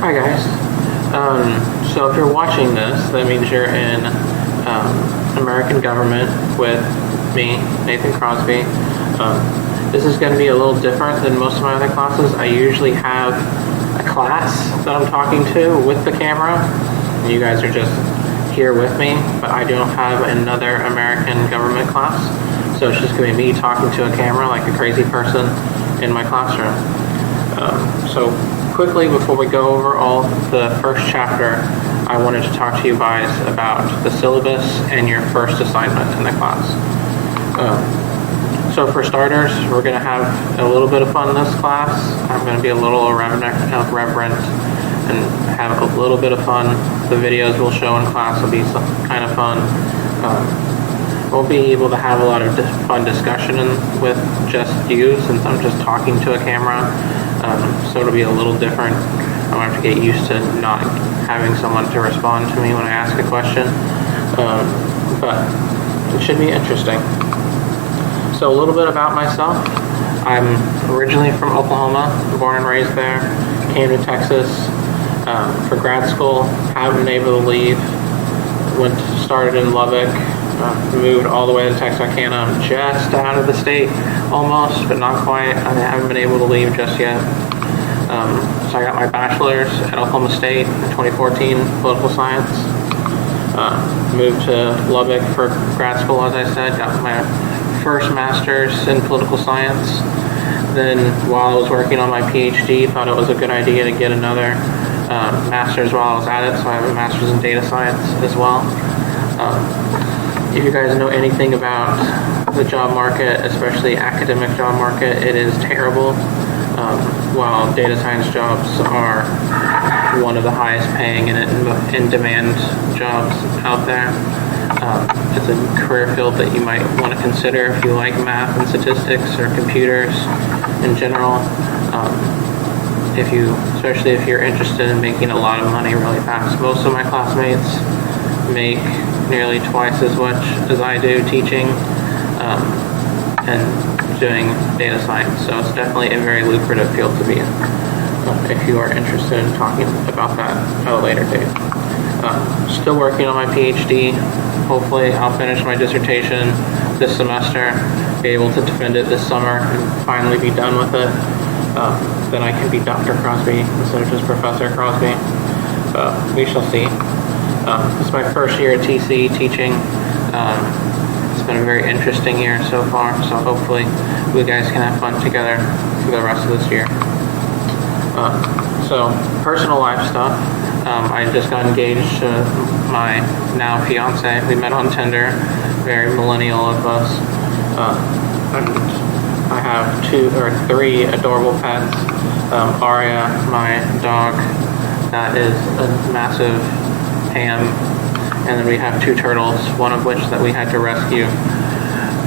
Hi guys. So if you're watching this, that means you're in American government with me, Nathan Crosby. This is going to be a little different than most of my other classes. I usually have a class that I'm talking to with the camera. You guys are just here with me, but I don't have another American government class. So it's just going to be me talking to a camera like a crazy person in my classroom. So quickly, before we go over all the first chapter, I wanted to talk to you guys about the syllabus and your first assignment in the class. So for starters, we're going to have a little bit of fun this class. I'm going to be a little irreverent and have a little bit of fun. The videos we'll show in class will be kind of fun. Won't be able to have a lot of fun discussion with just you, since I'm just talking to a camera. So it'll be a little different. I'm going to have to get used to not having someone to respond to me when I ask a question. But it should be interesting. So a little bit about myself. I'm originally from Oklahoma, born and raised there. Came to Texas for grad school. Haven't been able to leave. Started in Lubbock. Moved all the way to Texarkana. I'm just out of the state, almost, but not quite. I haven't been able to leave just yet. So I got my bachelor's at Oklahoma State in 2014, political science. Moved to Lubbock for grad school, as I said. Got my first master's in political science. Then, while I was working on my PhD, thought it was a good idea to get another master's while I was at it. So I have a master's in data science as well. If you guys know anything about the job market, especially academic job market, it is terrible. While data science jobs are one of the highest paying and in demand jobs out there, it's a career field that you might want to consider if you like math and statistics or computers in general. Especially if you're interested in making a lot of money really fast. Most of my classmates make nearly twice as much as I do teaching and doing data science. So it's definitely a very lucrative field to be in if you are interested in talking about that at a later date. Still working on my PhD. Hopefully I'll finish my dissertation this semester, be able to defend it this summer, and finally be done with it. Then I can be Dr. Crosby instead of just Professor Crosby. We shall see. It's my first year at TC teaching. It's been a very interesting year so far, so hopefully you guys can have fun together for the rest of this year. So, personal life stuff. I just got engaged to my now fiance. We met on Tinder, very millennial of us. And I have 3 adorable pets. Aria, my dog, that is a massive ham, and then we have 2 turtles, one of which that we had to rescue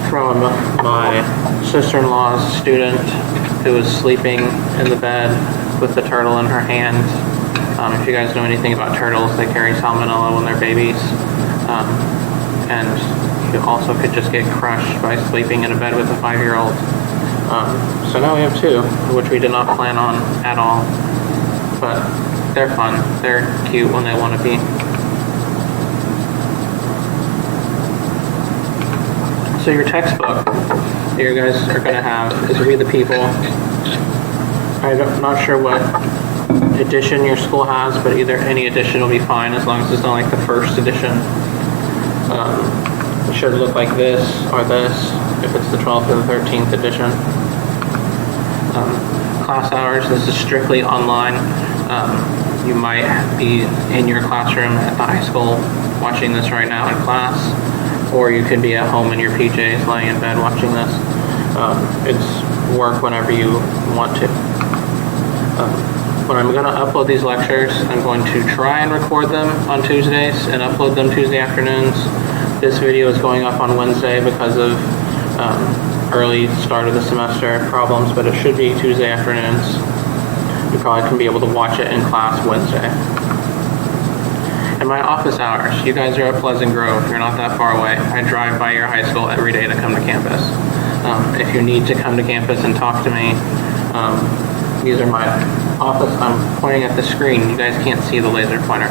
from my sister-in-law's student who was sleeping in the bed with the turtle in her hand. If you guys know anything about turtles, they carry salmonella when they're babies, and you also could just get crushed by sleeping in a bed with a 5-year-old. So now we have 2, which we did not plan on at all, but they're fun. They're cute when they want to be. So your textbook that you guys are going to have is We the People. I'm not sure what edition your school has, but either any edition will be fine as long as it's not like the first edition. It should look like this or this if it's the 12th or the 13th edition. Class hours, this is strictly online. You might be in your classroom at the high school watching this right now in class, or you could be at home in your PJs laying in bed watching this. It's work whenever you want to. When I'm going to upload these lectures, I'm going to try and record them on Tuesdays and upload them Tuesday afternoons. This video is going up on Wednesday because of early start of the semester problems, but it should be Tuesday afternoons. You probably can be able to watch it in class Wednesday. And my office hours, you guys are at Pleasant Grove, you're not that far away. I drive by your high school every day to come to campus. If you need to come to campus and talk to me, these are my office, I'm pointing at the screen, you guys can't see the laser pointer.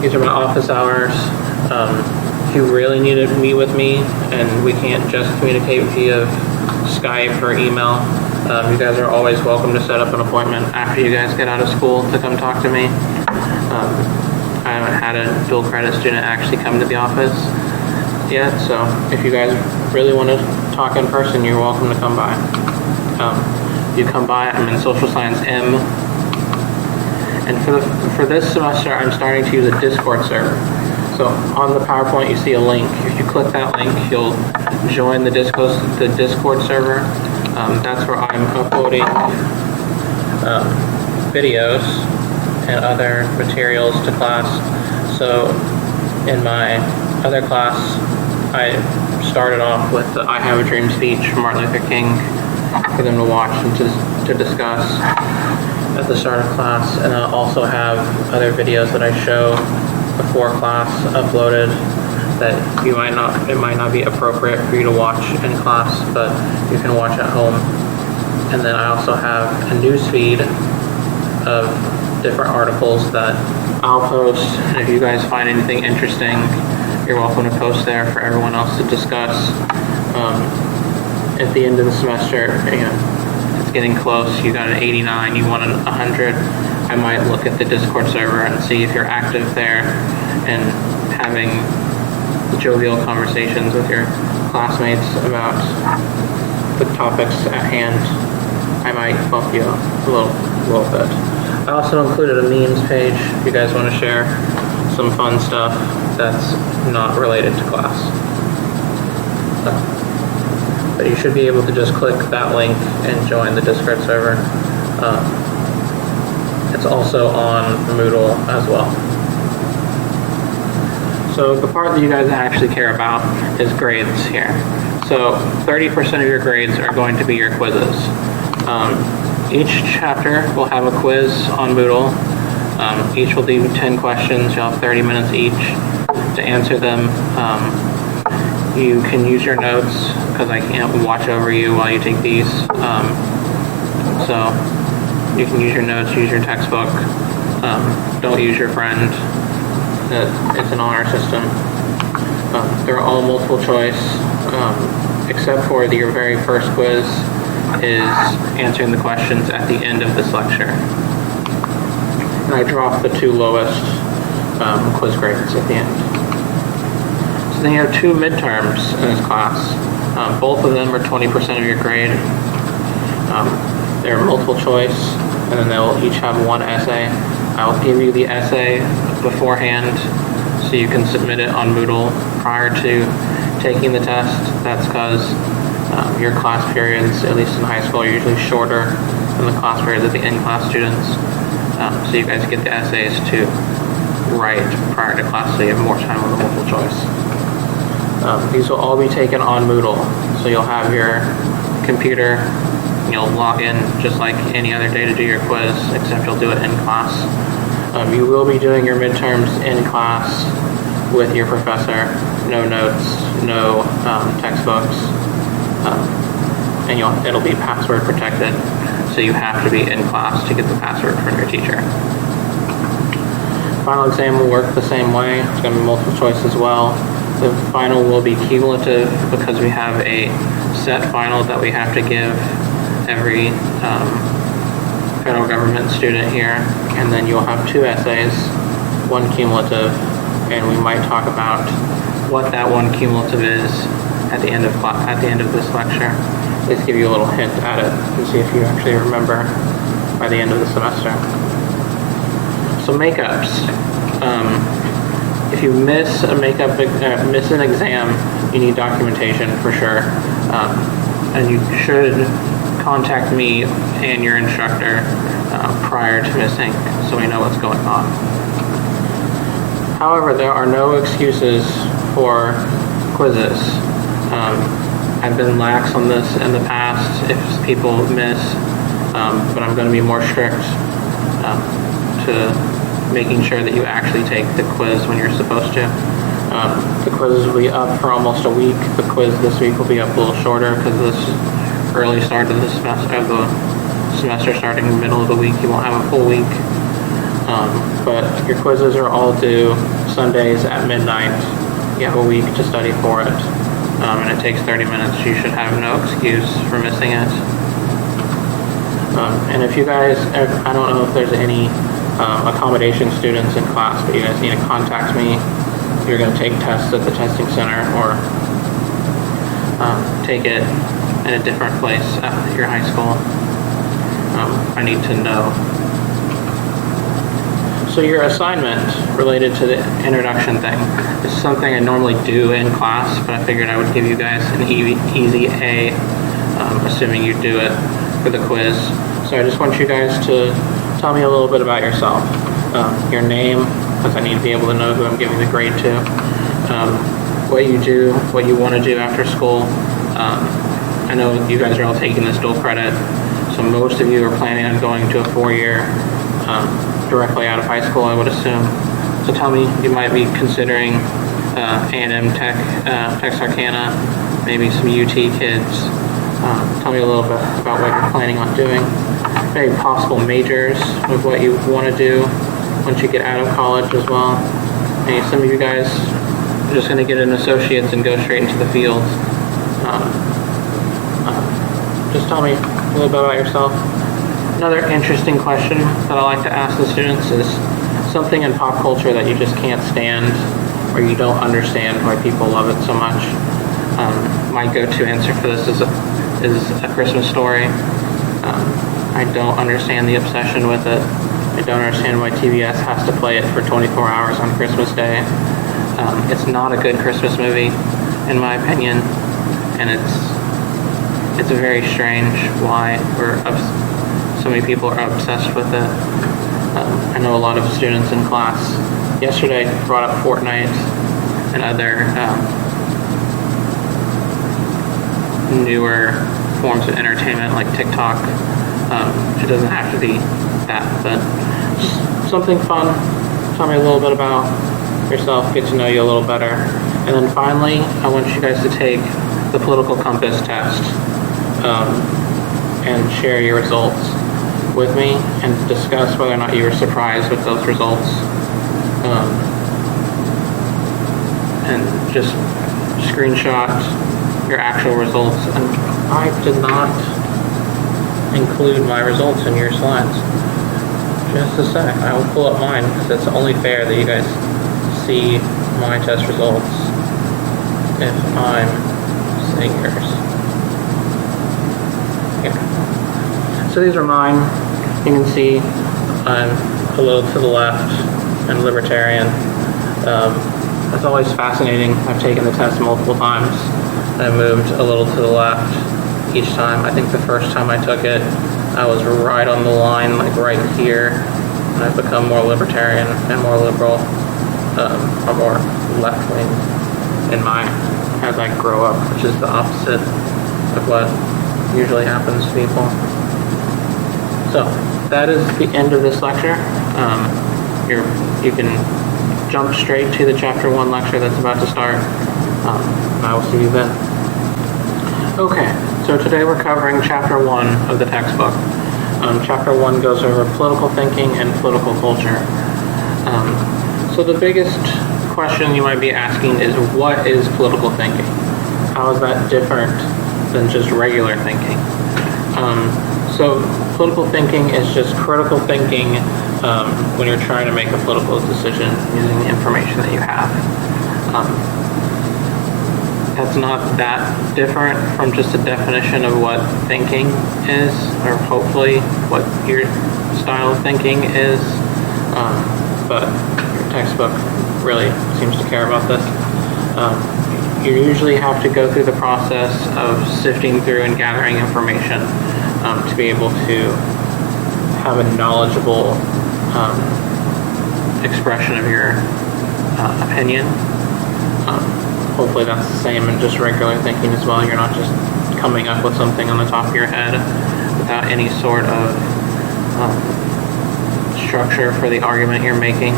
These are my office hours. If you really need to meet with me and we can't just communicate via Skype or email, you guys are always welcome to set up an appointment after you guys get out of school to come talk to me. I haven't had a dual credit student actually come to the office yet, so if you guys really want to talk in person, you're welcome to come by. You come by, I'm in Social Science M, and for this semester, I'm starting to use a Discord server. So on the PowerPoint, you see a link. If you click that link, you'll join the Discord server. That's where I'm uploading videos and other materials to class. So in my other class, I started off with the I Have a Dream speech from Martin Luther King for them to watch and to discuss at the start of class. And I'll also have other videos that I show before class uploaded that it might not be appropriate for you to watch in class, but you can watch at home. And then I also have a news feed of different articles that I'll post. And if you guys find anything interesting, you're welcome to post there for everyone else to discuss. At the end of the semester, it's getting close. You got an 89, you want an 100. I might look at the Discord server and see if you're active there and having jovial conversations with your classmates about the topics at hand. I might bump you up a little bit. I also included a memes page if you guys want to share some fun stuff that's not related to class. But you should be able to just click that link and join the Discord server. It's also on Moodle as well. So the part that you guys actually care about is grades here. So 30% of your grades are going to be your quizzes. Each chapter will have a quiz on Moodle. Each will be 10 questions. You'll have 30 minutes each to answer them. You can use your notes because I can't watch over you while you take these. So you can use your notes, use your textbook. Don't use your friend. It's an honor system. They're all multiple choice, except for your very first quiz is answering the questions at the end of this lecture. And I dropped the two lowest quiz grades at the end. So then you have two midterms in this class. Both of them are 20% of your grade. They're multiple choice, and then they'll each have one essay. I'll give you the essay beforehand so you can submit it on Moodle prior to taking the test. That's because your class periods, at least in high school, are usually shorter than the class periods of the in-class students. So you guys get the essays to write prior to class so you have more time on the multiple choice. These will all be taken on Moodle. So you'll have your computer, you'll log in just like any other day to do your quiz, except you'll do it in class. You will be doing your midterms in class with your professor, no notes, no textbooks, and it'll be password protected, so you have to be in class to get the password from your teacher. Final exam will work the same way. It's going to be multiple choice as well. The final will be cumulative because we have a set final that we have to give every federal government student here, and then you'll have two essays, one cumulative, and we might talk about what that one cumulative is at the end of this lecture. Let's give you a little hint at it and see if you actually remember by the end of the semester. So makeups. If you miss a miss an exam, you need documentation for sure, and you should contact me and your instructor prior to missing so we know what's going on. However, there are no excuses for quizzes. I've been lax on this in the past if people miss, but I'm going to be more strict to making sure that you actually take the quiz when you're supposed to. The quizzes will be up for almost a week. The quiz this week will be up a little shorter because of this early start of the semester, of the semester starting in the middle of the week, you won't have a full week. But your quizzes are all due Sundays at midnight. You have a week to study for it, and it takes 30 minutes. You should have no excuse for missing it. And if you guys, I don't know if there's any accommodation students in class, but you guys need to contact me. You're going to take tests at the testing center or take it in a different place at your high school. I need to know. So your assignment related to the introduction thing is something I normally do in class, but I figured I would give you guys an easy A, assuming you do it for the quiz. So I just want you guys to tell me a little bit about yourself. Your name, because I need to be able to know who I'm giving the grade to. What you do, what you want to do after school. I know you guys are all taking this dual credit, so most of you are planning on going to a 4-year directly out of high school, I would assume. So tell me, you might be considering A&M Tech, Texarkana, maybe some UT kids. Tell me a little bit about what you're planning on doing. Maybe possible majors of what you want to do once you get out of college as well. Maybe some of you guys are just going to get an associate's and go straight into the field. Just tell me a little bit about yourself. Another interesting question that I like to ask the students is something in pop culture that you just can't stand or you don't understand why people love it so much. My go-to answer for this is a Christmas Story. I don't understand the obsession with it. I don't understand why TBS has to play it for 24 hours on Christmas Day. It's not a good Christmas movie, in my opinion, and it's very strange why so many people are obsessed with it. I know a lot of students in class yesterday brought up Fortnite and other newer forms of entertainment like TikTok. It doesn't have to be that, but just something fun. Tell me a little bit about yourself, get to know you a little better. And then finally, I want you guys to take the political compass test and share your results with me and discuss whether or not you were surprised with those results. And just screenshot your actual results. And I did not include my results in your slides. Just a sec. I will pull up mine because it's only fair that you guys see my test results if I'm seeing yours. Yeah. So these are mine. You can see I'm a little to the left and libertarian. It's always fascinating. I've taken the test multiple times. I moved a little to the left each time. I think the first time I took it, I was right on the line, like right here, and I've become more libertarian and more liberal, or more left-wing as I grow up, which is the opposite of what usually happens to people. So that is the end of this lecture. You can jump straight to the Chapter 1 lecture that's about to start. I will see you then. Okay, so today we're covering Chapter 1 of the textbook. Chapter 1 goes over political thinking and political culture. So the biggest question you might be asking is, what is political thinking? How is that different than just regular thinking? So political thinking is just critical thinking when you're trying to make a political decision using the information that you have. That's not that different from just a definition of what thinking is, or hopefully what your style of thinking is, but your textbook really seems to care about this. You usually have to go through the process of sifting through and gathering information to be able to have a knowledgeable expression of your opinion. Hopefully that's the same in just regular thinking as well. You're not just coming up with something on the top of your head without any sort of structure for the argument you're making.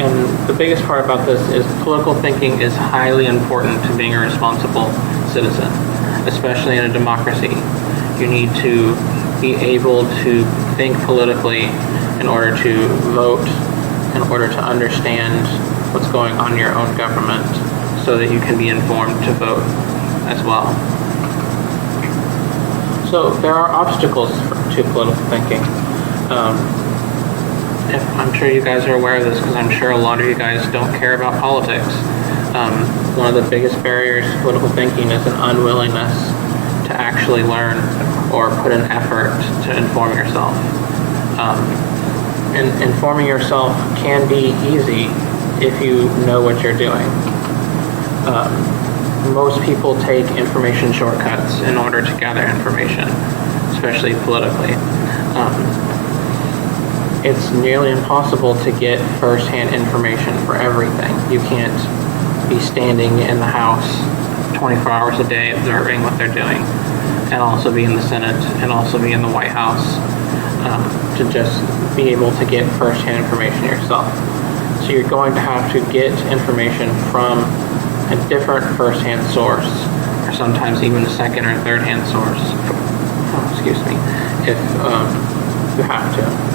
And the biggest part about this is political thinking is highly important to being a responsible citizen, especially in a democracy. You need to be able to think politically in order to vote, in order to understand what's going on in your own government, so that you can be informed to vote as well. So there are obstacles to political thinking. I'm sure you guys are aware of this, because I'm sure a lot of you guys don't care about politics. One of the biggest barriers to political thinking is an unwillingness to actually learn or put an effort to inform yourself. And informing yourself can be easy if you know what you're doing. Most people take information shortcuts in order to gather information, especially politically. It's nearly impossible to get first-hand information for everything. You can't be standing in the House 24 hours a day observing what they're doing, and also be in the Senate, and also be in the White House, to just be able to get first-hand information yourself. So you're going to have to get information from a different first-hand source, or sometimes even a second or third-hand source, if you have to.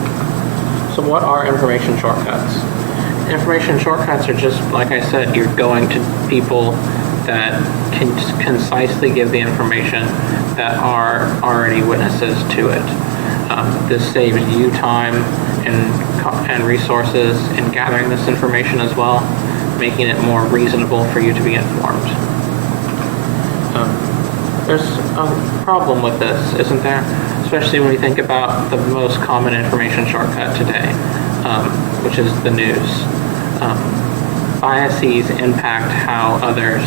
So what are information shortcuts? Information shortcuts are just, like I said, you're going to people that can concisely give the information that are already witnesses to it. This saves you time and resources in gathering this information as well, making it more reasonable for you to be informed. There's a problem with this, isn't there? Especially when we think about the most common information shortcut today, which is the news. Biases impact how others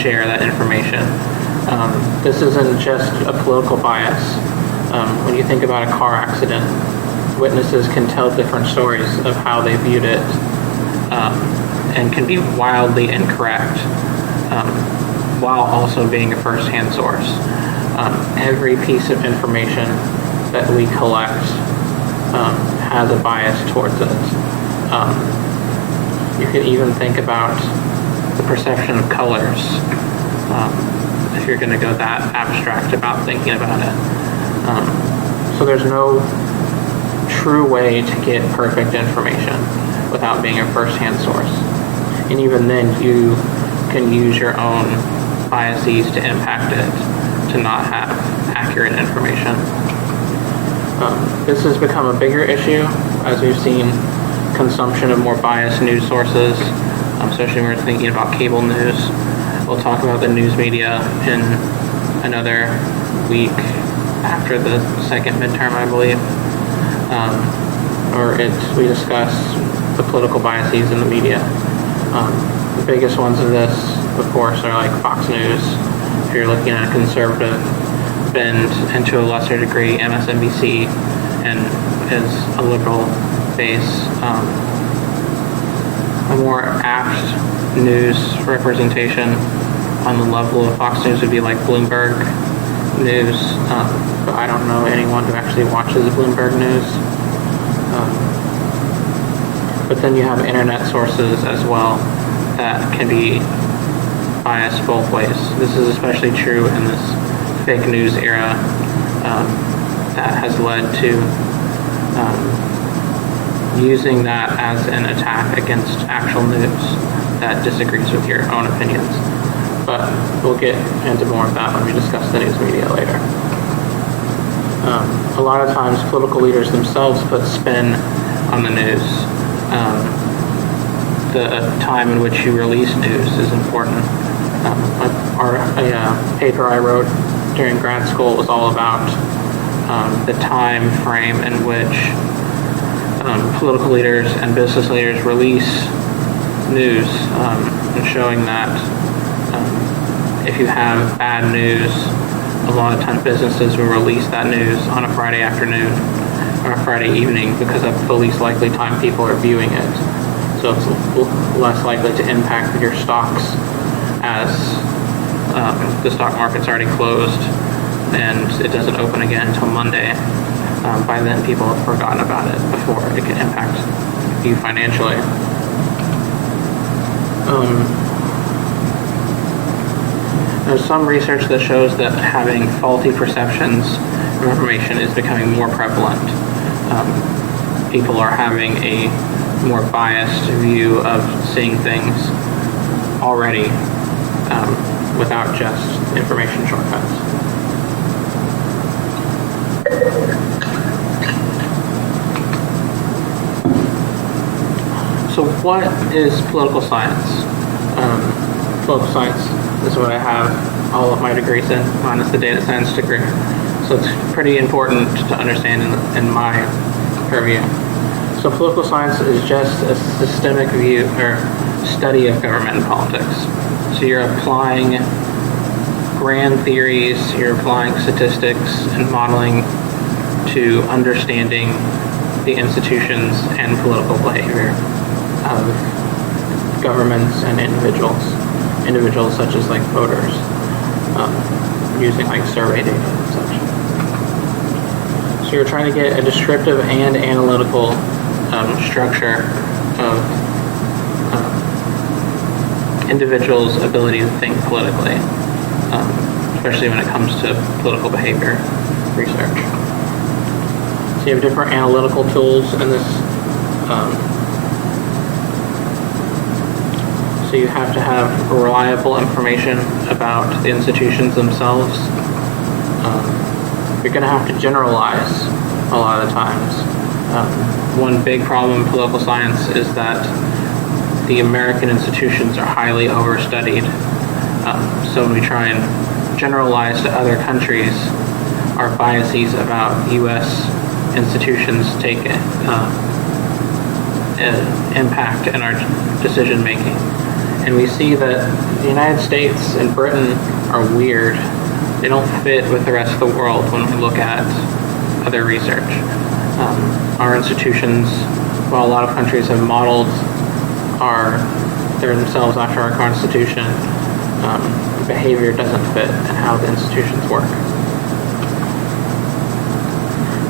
share that information. This isn't just a political bias. When you think about a car accident, witnesses can tell different stories of how they viewed it, and can be wildly incorrect, while also being a first-hand source. Every piece of information that we collect has a bias towards it. You can even think about the perception of colors, if you're going to go that abstract about thinking about it. So there's no true way to get perfect information without being a first-hand source. And even then, you can use your own biases to impact it, to not have accurate information. This has become a bigger issue as we've seen consumption of more biased news sources, especially when we're thinking about cable news. We'll talk about the news media in another week after the second midterm, I believe. We discuss the political biases in the media. The biggest ones of this, of course, are like Fox News. If you're looking at a conservative bend, and to a lesser degree MSNBC, and is a liberal base. A more apt news representation on the level of Fox News would be like Bloomberg News, but I don't know anyone who actually watches Bloomberg News. But then you have internet sources as well that can be biased both ways. This is especially true in this fake news era that has led to using that as an attack against actual news that disagrees with your own opinions. But we'll get into more of that when we discuss the news media later. A lot of times political leaders themselves put spin on the news. The time in which you release news is important. A paper I wrote during grad school was all about the time frame in which political leaders and business leaders release news, and showing that if you have bad news, a lot of times businesses will release that news on a Friday afternoon or a Friday evening because that's the least likely time people are viewing it. So it's less likely to impact your stocks as the stock market's already closed and it doesn't open again until Monday. By then people have forgotten about it before it can impact you financially. There's some research that shows that having faulty perceptions of information is becoming more prevalent. People are having a more biased view of seeing things already without just information shortcuts. So what is political science? Political science is what I have all of my degrees in, minus the data science degree. So it's pretty important to understand in my purview. So political science is just a systemic view or study of government and politics. So you're applying grand theories, you're applying statistics and modeling to understanding the institutions and political behavior of governments and individuals such as like voters, using like survey data and such. So you're trying to get a descriptive and analytical structure of individuals' ability to think politically, especially when it comes to political behavior research. So you have different analytical tools in this. So you have to have reliable information about the institutions themselves. You're going to have to generalize a lot of times. One big problem in political science is that the American institutions are highly overstudied. So when we try and generalize to other countries, our biases about U.S. institutions take an impact in our decision making. And we see that the United States and Britain are weird. They don't fit with the rest of the world when we look at other research. Our institutions, while a lot of countries have modeled themselves after our Constitution, behavior doesn't fit and how the institutions work.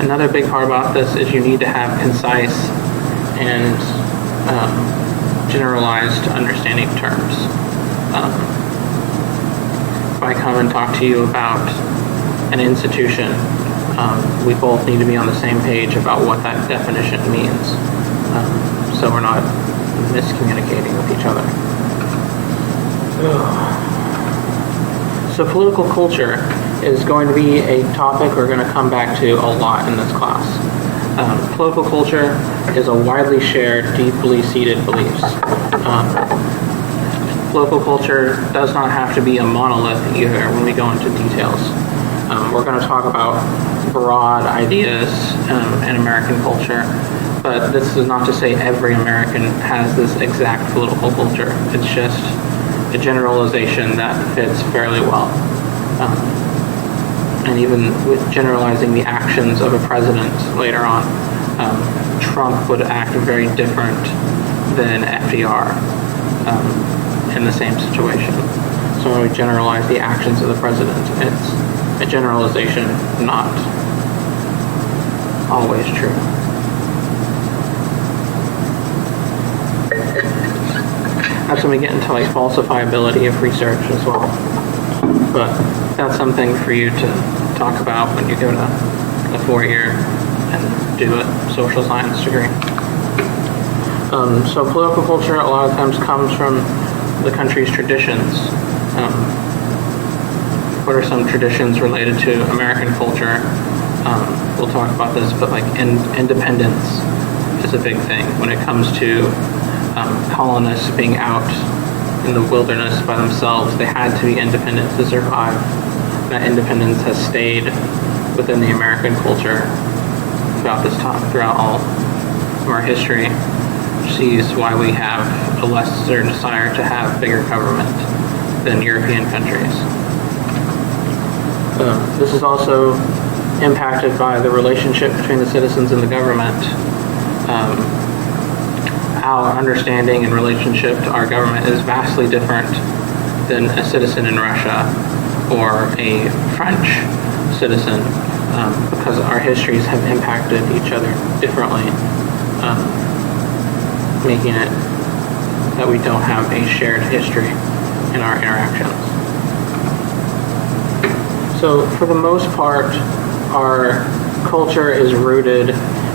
Another big part about this is you need to have concise and generalized understanding terms. If I come and talk to you about an institution, we both need to be on the same page about what that definition means, so we're not miscommunicating with each other. So political culture is going to be a topic we're going to come back to a lot in this class. Political culture is a widely shared, deeply seated beliefs. Political culture does not have to be a monolith either when we go into details. We're going to talk about broad ideas in American culture, but this is not to say every American has this exact political culture. It's just a generalization that fits fairly well. And even with generalizing the actions of a president later on, Trump would act very different than FDR in the same situation. So when we generalize the actions of the president, it's a generalization, not always true. That's when we get into like falsifiability of research as well. But that's something for you to talk about when you go to a 4-year and do a social science degree. So political culture a lot of times comes from the country's traditions. What are some traditions related to American culture? We'll talk about this, but like independence is a big thing when it comes to colonists being out in the wilderness by themselves. They had to be independent to survive. That independence has stayed within the American culture throughout this time, throughout all of our history, which sees why we have a lesser desire to have bigger government than European countries. This is also impacted by the relationship between the citizens and the government. Our understanding and relationship to our government is vastly different than a citizen in Russia or a French citizen, because our histories have impacted each other differently, making it that we don't have a shared history in our interactions. So for the most part, our culture is rooted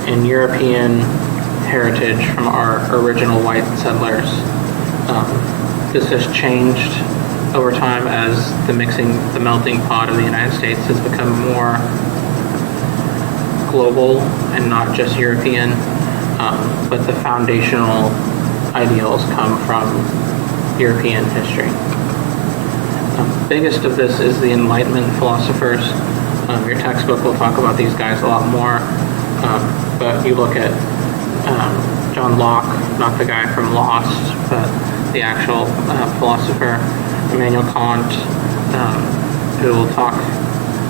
in European heritage from our original white settlers. This has changed over time as the melting pot of the United States has become more global and not just European, but the foundational ideals come from European history. Biggest of this is the Enlightenment philosophers. Your textbook will talk about these guys a lot more, but you look at John Locke, not the guy from Lost, but the actual philosopher, Immanuel Kant, who will talk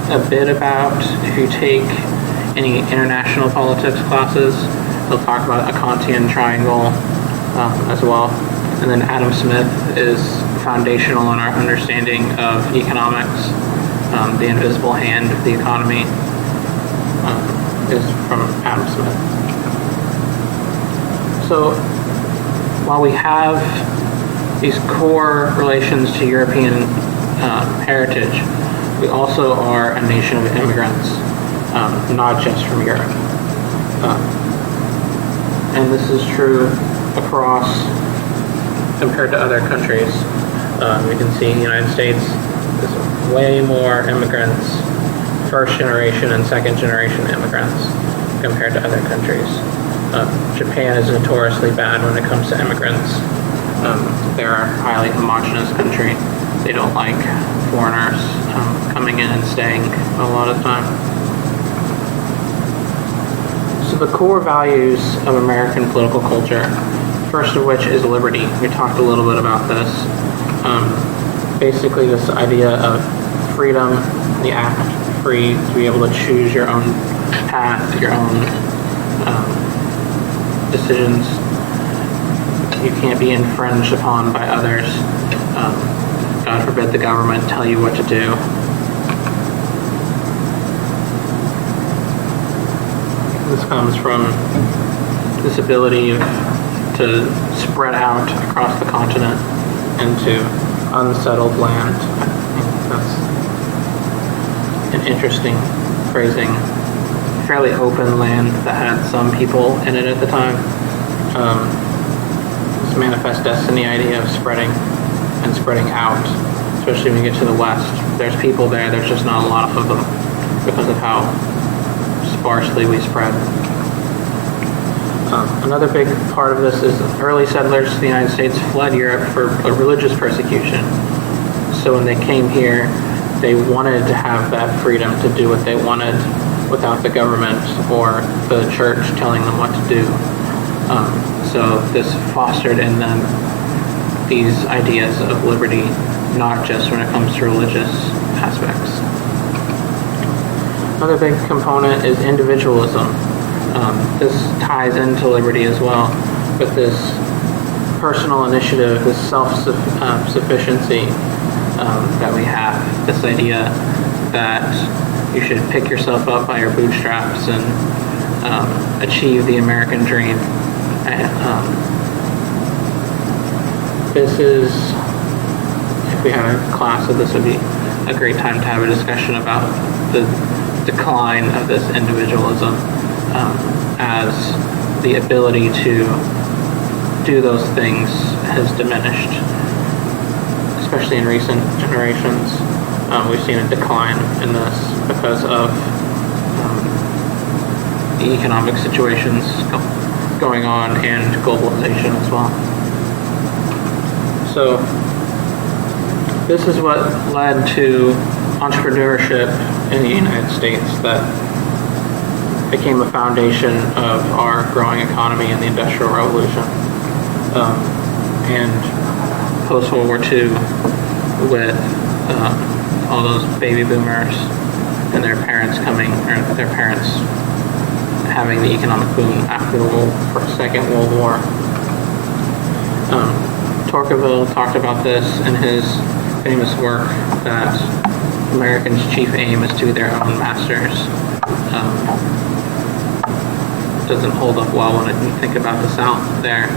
a bit about, if you take any international politics classes, he'll talk about a Kantian triangle as well. And then Adam Smith is foundational in our understanding of economics. The invisible hand of the economy is from Adam Smith. So while we have these core relations to European heritage, we also are a nation of immigrants, not just from Europe. And this is true across, compared to other countries. We can see the United States is way more immigrants, first generation and second generation immigrants, compared to other countries. Japan is notoriously bad when it comes to immigrants. They're a highly homogenous country. They don't like foreigners coming in and staying a lot of the time. So the core values of American political culture, first of which is liberty. We talked a little bit about this. Basically this idea of freedom, the act free to be able to choose your own path, your own decisions. You can't be infringed upon by others. God forbid the government tell you what to do. This comes from this ability to spread out across the continent into unsettled land. I think that's an interesting phrasing. Fairly open land that had some people in it at the time. This manifest destiny idea of spreading and spreading out, especially when you get to the west. There's people there, there's just not a lot of them because of how sparsely we spread. Another big part of this is early settlers to the United States fled Europe for a religious persecution. So when they came here, they wanted to have that freedom to do what they wanted without the government or the church telling them what to do. So this fostered in them these ideas of liberty, not just when it comes to religious aspects. Another big component is individualism. This ties into liberty as well, with this personal initiative, this self-sufficiency that we have, this idea that you should pick yourself up by your bootstraps and achieve the American dream. This is, if we had a class of this, would be a great time to have a discussion about the decline of this individualism as the ability to do those things has diminished, especially in recent generations. We've seen a decline in this because of the economic situations going on and globalization as well. So this is what led to entrepreneurship in the United States that became a foundation of our growing economy in the Industrial Revolution. And post-World War II with all those baby boomers and their parents having the economic boom after the Second World War. Tocqueville talked about this in his famous work that Americans' chief aim is to be their own masters. Doesn't hold up well when you think about the South there,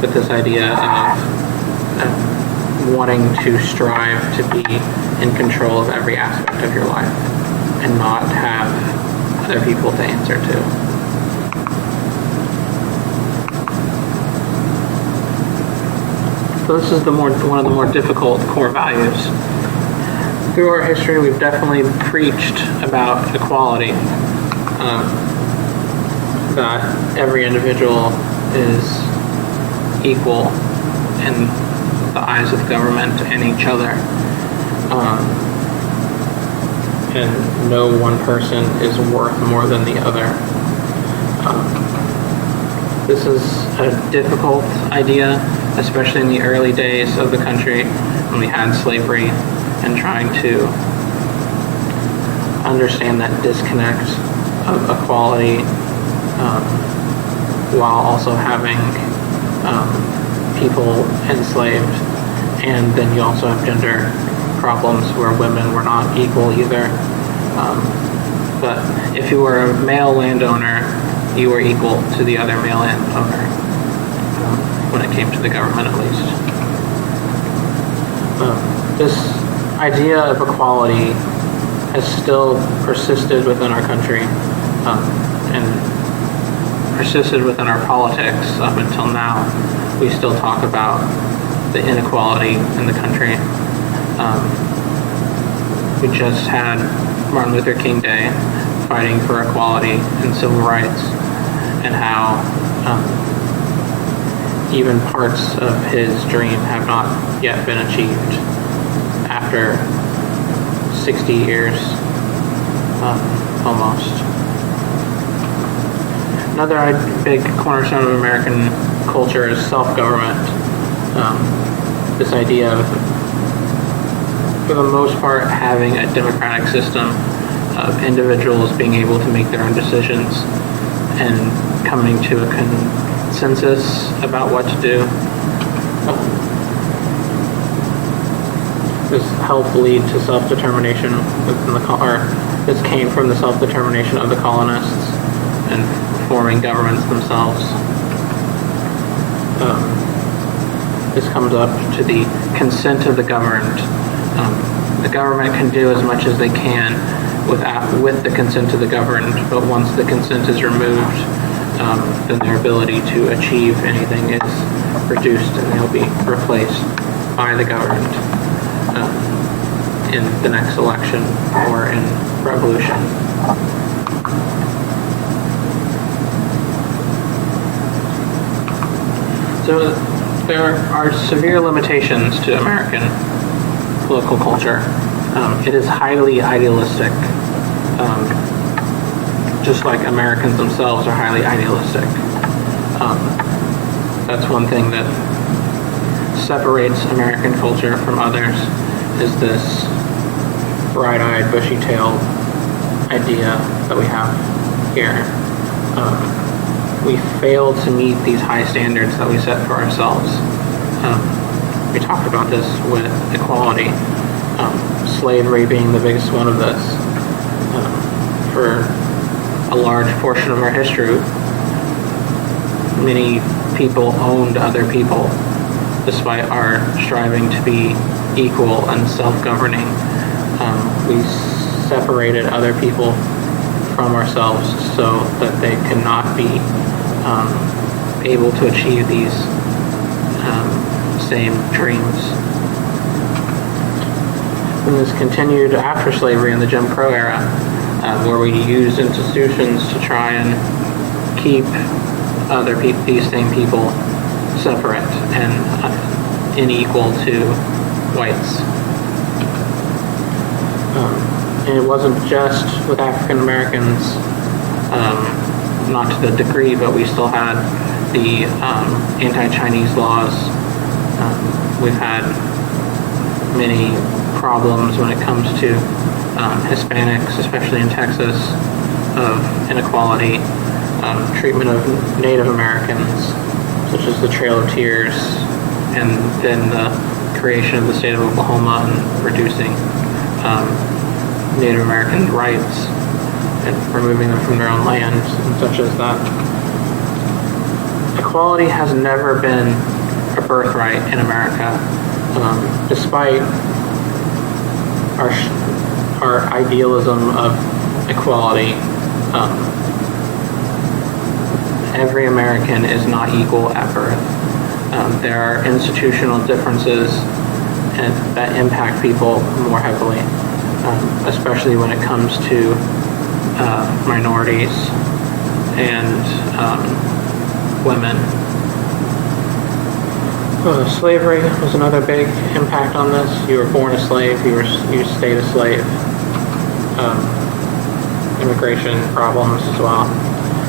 but this idea of wanting to strive to be in control of every aspect of your life and not have other people to answer to. So this is one of the more difficult core values. Through our history, we've definitely preached about equality, that every individual is equal in the eyes of government and each other, and no one person is worth more than the other. This is a difficult idea, especially in the early days of the country when we had slavery, and trying to understand that disconnect of equality while also having people enslaved. And then you also have gender problems where women were not equal either. But if you were a male landowner, you were equal to the other male landowner, when it came to the government at least. This idea of equality has still persisted within our country, and persisted within our politics up until now. We still talk about the inequality in the country. We just had Martin Luther King Day fighting for equality and civil rights, and how even parts of his dream have not yet been achieved after 60 years, almost. Another big cornerstone of American culture is self-government. This idea of, for the most part, having a democratic system of individuals being able to make their own decisions and coming to a consensus about what to do. This helped lead to self-determination within this came from the self-determination of the colonists and forming governments themselves. This comes up to the consent of the governed. The government can do as much as they can with the consent of the governed, but once the consent is removed, then their ability to achieve anything is reduced, and they'll be replaced by the governed in the next election or in revolution. So there are severe limitations to American political culture. It is highly idealistic, just like Americans themselves are highly idealistic. That's one thing that separates American culture from others, is this bright-eyed, bushy-tailed idea that we have here. We fail to meet these high standards that we set for ourselves. We talked about this with equality, slavery being the biggest one of this. For a large portion of our history, many people owned other people, despite our striving to be equal and self-governing. We separated other people from ourselves so that they cannot be able to achieve these same dreams. And this continued after slavery in the Jim Crow era, where we used institutions to try and keep these same people separate and unequal to whites. And it wasn't just with African Americans, not to the degree, but we still had the anti-Chinese laws. We've had many problems when it comes to Hispanics, especially in Texas, of inequality, treatment of Native Americans, such as the Trail of Tears, and then the creation of the state of Oklahoma and reducing Native American rights and removing them from their own lands, and such as that. Equality has never been a birthright in America. Despite our idealism of equality, every American is not equal at birth. There are institutional differences that impact people more heavily, especially when it comes to minorities and women. Slavery was another big impact on this. You were born a slave, you stayed a slave. Immigration problems as well.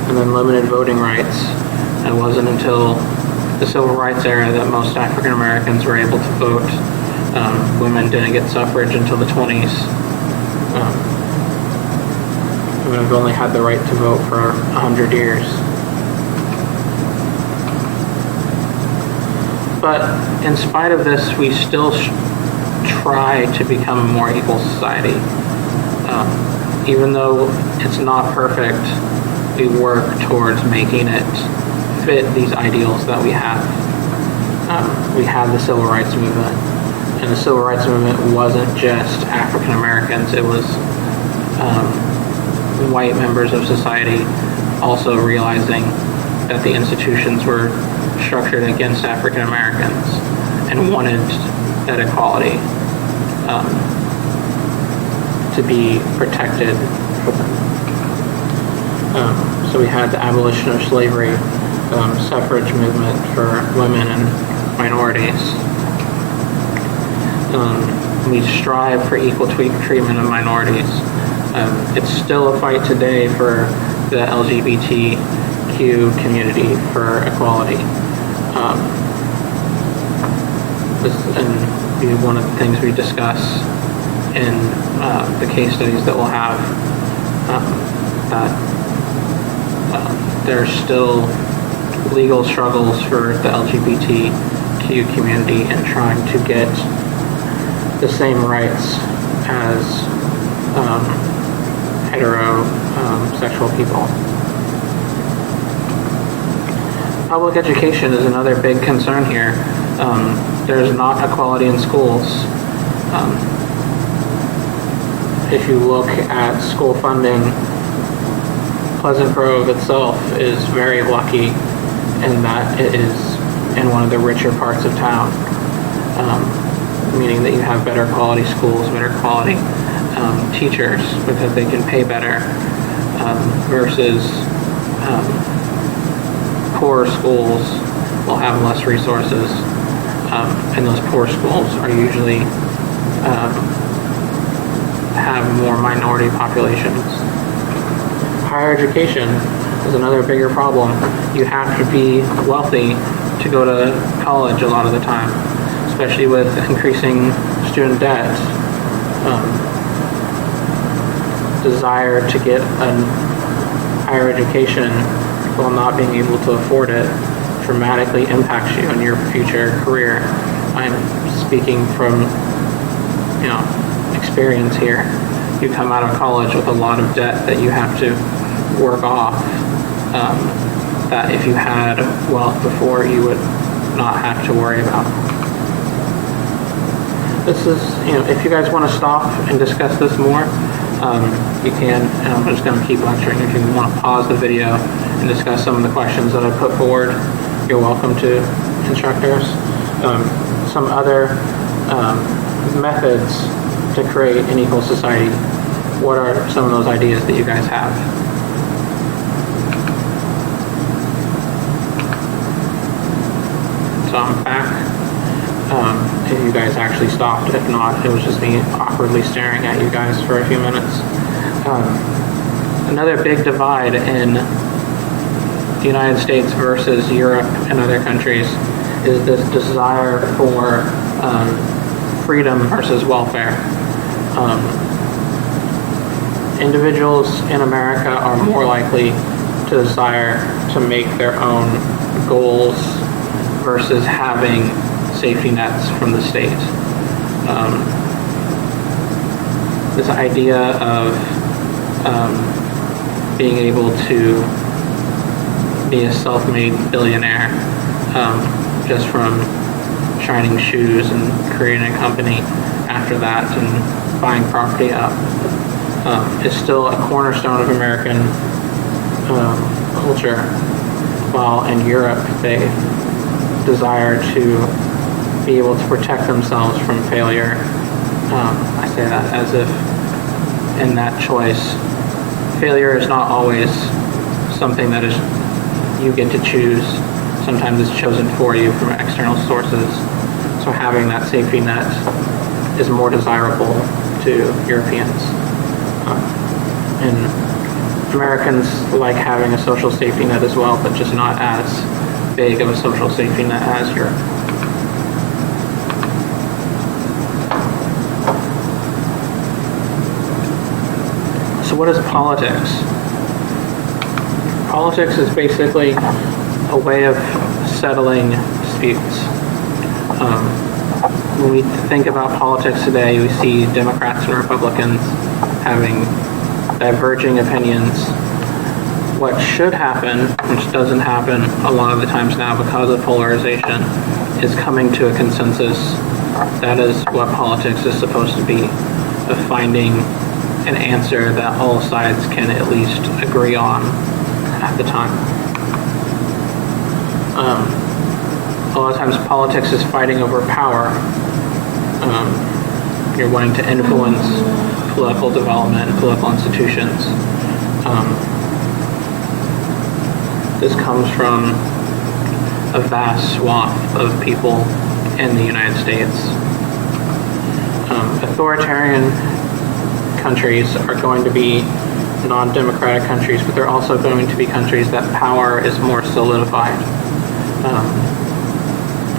And then limited voting rights. It wasn't until the Civil Rights era that most African Americans were able to vote. Women didn't get suffrage until the 20s. Women have only had the right to vote for 100 years. But in spite of this, we still try to become a more equal society. Even though it's not perfect, we work towards making it fit these ideals that we have. We have the Civil Rights Movement, and the Civil Rights Movement wasn't just African Americans, it was white members of society also realizing that the institutions were structured against African Americans and wanted that equality to be protected for them. So we had the abolition of slavery, suffrage movement for women and minorities. We strive for equal treatment of minorities. It's still a fight today for the LGBTQ community for equality. This and be one of the things we discuss in the case studies that we'll have, that there's still legal struggles for the LGBTQ community in trying to get the same rights as heterosexual people. Public education is another big concern here. There's not equality in schools. If you look at school funding, Pleasant Grove itself is very lucky in that it is in one of the richer parts of town, meaning that you have better quality schools, better quality teachers because they can pay better, versus poor schools will have less resources, and those poor schools are usually have more minority populations. Higher education is another bigger problem. You have to be wealthy to go to college a lot of the time, especially with increasing student debt. Desire to get a higher education while not being able to afford it dramatically impacts you in your future career. I'm speaking from, experience here. You come out of college with a lot of debt that you have to work off, that if you had wealth before, you would not have to worry about. This is, if you guys want to stop and discuss this more, you can, and I'm just going to keep lecturing. If you want to pause the video and discuss some of the questions that I put forward, you're welcome to, instructors. Some other methods to create an equal society. What are some of those ideas that you guys have? So I'm back. If you guys actually stopped. If not, it was just me awkwardly staring at you guys for a few minutes. Another big divide in the United States versus Europe and other countries is this desire for freedom versus welfare. Individuals in America are more likely to desire to make their own goals versus having safety nets from the state. This idea of being able to be a self-made billionaire just from shining shoes and creating a company after that and buying property up, is still a cornerstone of American culture, while in Europe they desire to be able to protect themselves from failure. I say that as if in that choice, failure is not always something that is you get to choose. Sometimes it's chosen for you from external sources. So having that safety net is more desirable to Europeans. And Americans like having a social safety net as well, but just not as big of a social safety net as Europe. So what is politics? Politics is basically a way of settling disputes. When we think about politics today, we see Democrats and Republicans having diverging opinions. What should happen, which doesn't happen a lot of the times now because of polarization, is coming to a consensus. That is what politics is supposed to be, of finding an answer that all sides can at least agree on at the time. A lot of times politics is fighting over power. You're wanting to influence political development, political institutions. This comes from a vast swath of people in the United States. Authoritarian countries are going to be non-democratic countries, but they're also going to be countries that power is more solidified.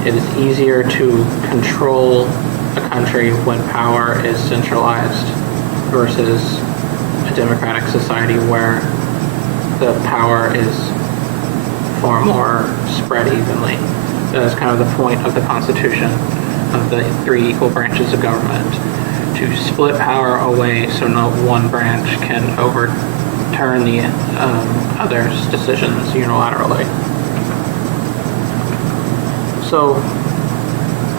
It is easier to control a country when power is centralized versus a democratic society where the power is far more spread evenly. That is kind of the point of the Constitution, of the three equal branches of government, to split power away so no one branch can overturn the other's decisions unilaterally. So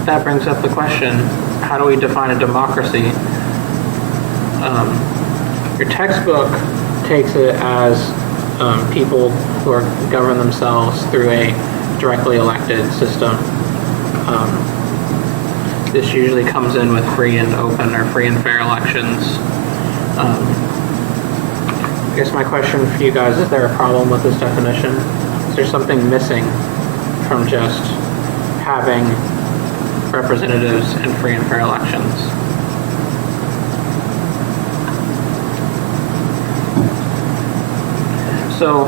that brings up the question, how do we define a democracy? Your textbook takes it as people who govern themselves through a directly elected system. This usually comes in with free and open or free and fair elections. I guess my question for you guys, is there a problem with this definition? Is there something missing from just having representatives in free and fair elections? So,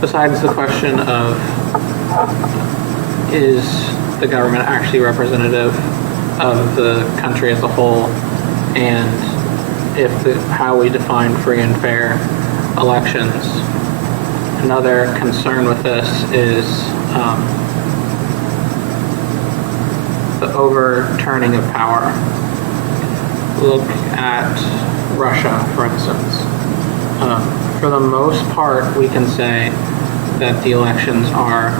besides the question of, is the government actually representative of the country as a whole, and how we define free and fair elections, another concern with this is the overturning of power. Look at Russia, for instance. For the most part, we can say that the elections are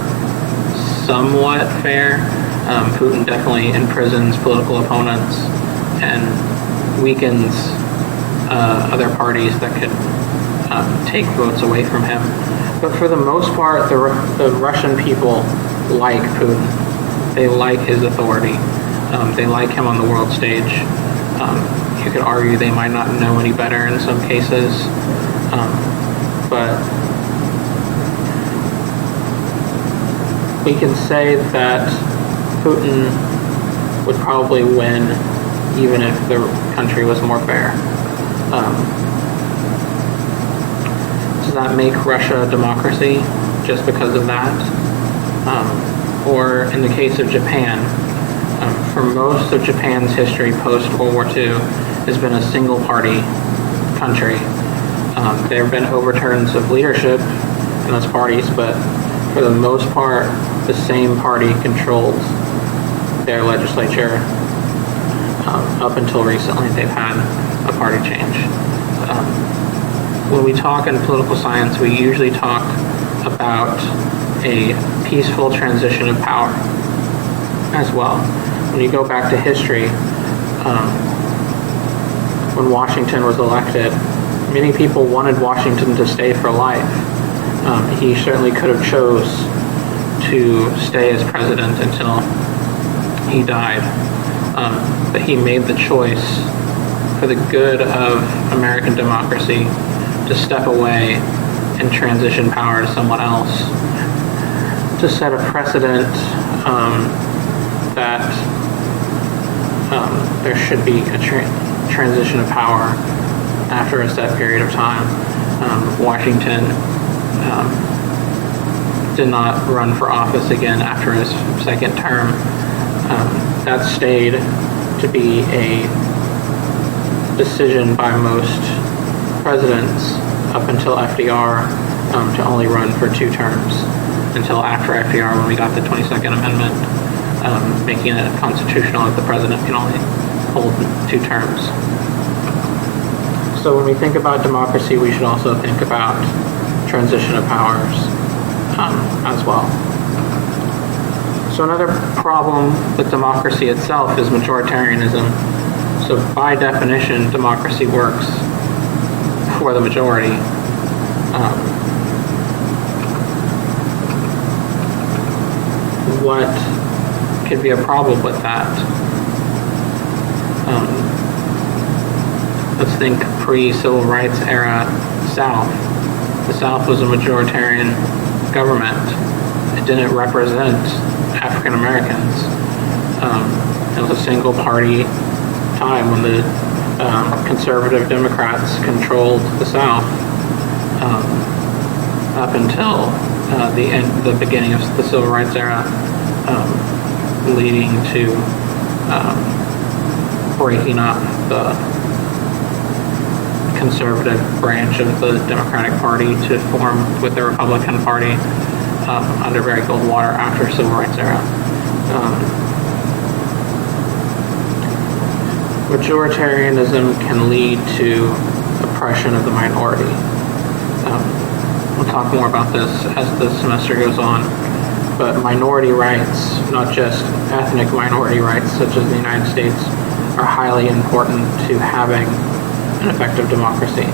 somewhat fair. Putin definitely imprisons political opponents and weakens other parties that could take votes away from him. But for the most part, the Russian people like Putin. They like his authority. They like him on the world stage. You could argue they might not know any better in some cases. But we can say that Putin would probably win even if the country was more fair. Does that make Russia a democracy just because of that? Or in the case of Japan, for most of Japan's history post-World War II has been a single-party country. There have been overturns of leadership in those parties, but for the most part, the same party controlled their legislature. Up until recently, they've had a party change. When we talk in political science, we usually talk about a peaceful transition of power. as well. When you go back to history, when Washington was elected, many people wanted Washington to stay for life. He certainly could have chose to stay as president until he died, but he made the choice for the good of American democracy to step away and transition power to someone else, to set a precedent that there should be a transition of power after a set period of time. Washington did not run for office again after his second term. That stayed to be a decision by most presidents up until FDR, to only run for 2 terms, until after FDR when we got the 22nd Amendment, making it constitutional that the president can only hold 2 terms. So when we think about democracy, we should also think about transition of powers as well. So another problem with democracy itself is majoritarianism. So by definition, democracy works for the majority. What could be a problem with that? Let's think pre-civil rights era South. The South was a majoritarian government. It didn't represent African Americans. It was a single party time when the conservative Democrats controlled the South, up until the beginning of the civil rights era, leading to breaking up the conservative branch of the Democratic Party to form with the Republican Party under Barry Goldwater after civil rights era. Majoritarianism can lead to oppression of the minority. We'll talk more about this as the semester goes on, but minority rights, not just ethnic minority rights such as the United States, are highly important to having an effective democracy.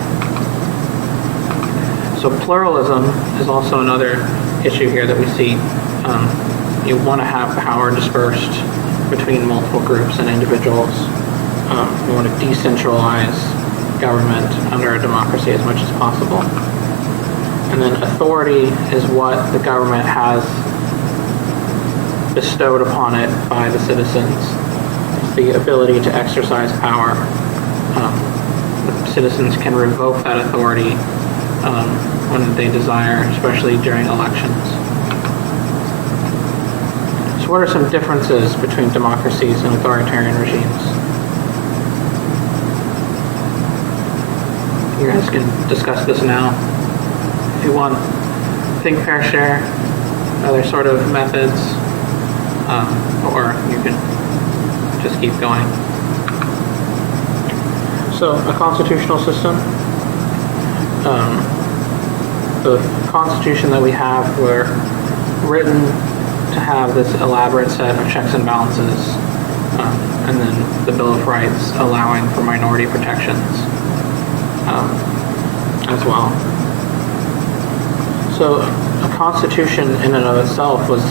So pluralism is also another issue here that we see. You want to have power dispersed between multiple groups and individuals. You want to decentralize government under a democracy as much as possible. And then authority is what the government has bestowed upon it by the citizens. It's the ability to exercise power. The citizens can revoke that authority when they desire, especially during elections. So what are some differences between democracies and authoritarian regimes? You guys can discuss this now if you want. Think, pair, share, other sort of methods, or you can just keep going. So a constitutional system. The constitution that we have were written to have this elaborate set of checks and balances, and then the Bill of Rights allowing for minority protections as well. So a constitution in and of itself was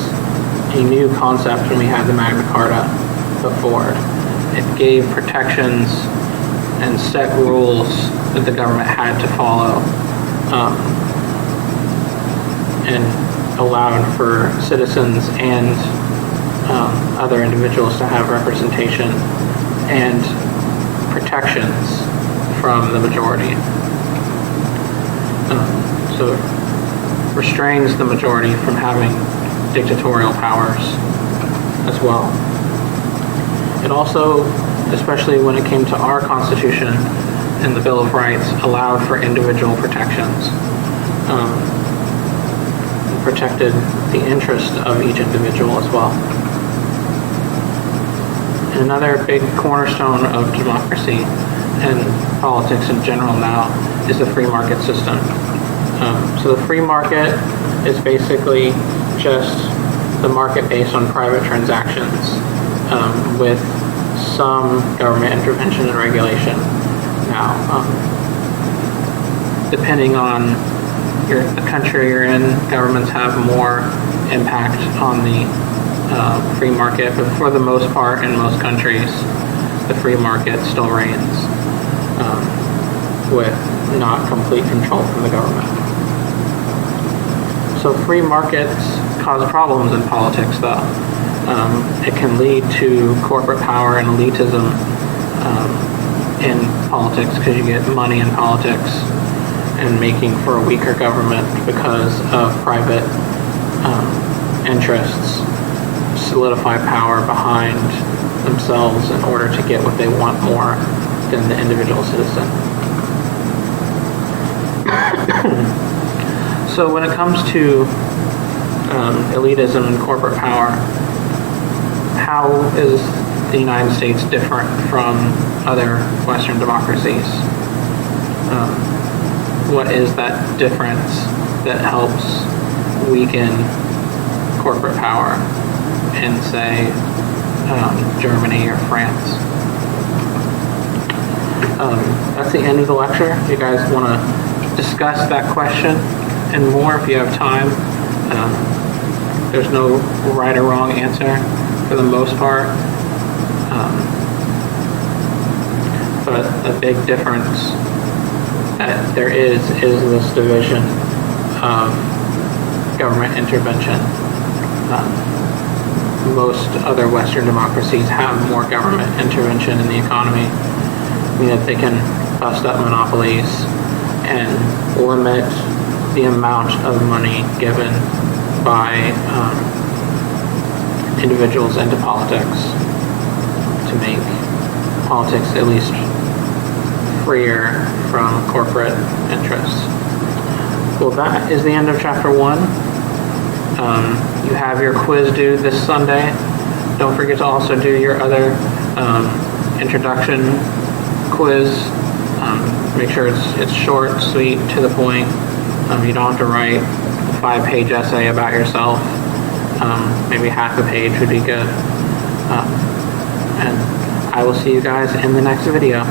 a new concept when we had the Magna Carta before. It gave protections and set rules that the government had to follow, and allowed for citizens and other individuals to have representation and protections from the majority. So it restrains the majority from having dictatorial powers as well. It also, especially when it came to our Constitution and the Bill of Rights, allowed for individual protections. It protected the interest of each individual as well. And another big cornerstone of democracy and politics in general now is the free market system. So the free market is basically just the market based on private transactions with some government intervention and regulation. Now, depending on the country you're in, governments have more impact on the free market, but for the most part, in most countries, the free market still reigns with not complete control from the government. So free markets cause problems in politics, though. It can lead to corporate power and elitism in politics because you get money in politics and making for a weaker government because of private interests solidify power behind themselves in order to get what they want more than the individual citizen. So when it comes to elitism and corporate power, how is the United States different from other Western democracies? What is that difference that helps weaken corporate power in, say, Germany or France? That's the end of the lecture. If you guys want to discuss that question and more, if you have time, there's no right or wrong answer for the most part. But a big difference that there is this division of government intervention. Most other Western democracies have more government intervention in the economy, meaning that they can bust up monopolies and limit the amount of money given by individuals into politics to make politics at least freer from corporate interests. Well, that is the end of chapter 1. You have your quiz due this Sunday. Don't forget to also do your other introduction quiz. Make sure it's short, sweet, to the point. You don't have to write a 5-page essay about yourself. Maybe half a page would be good. And I will see you guys in the next video.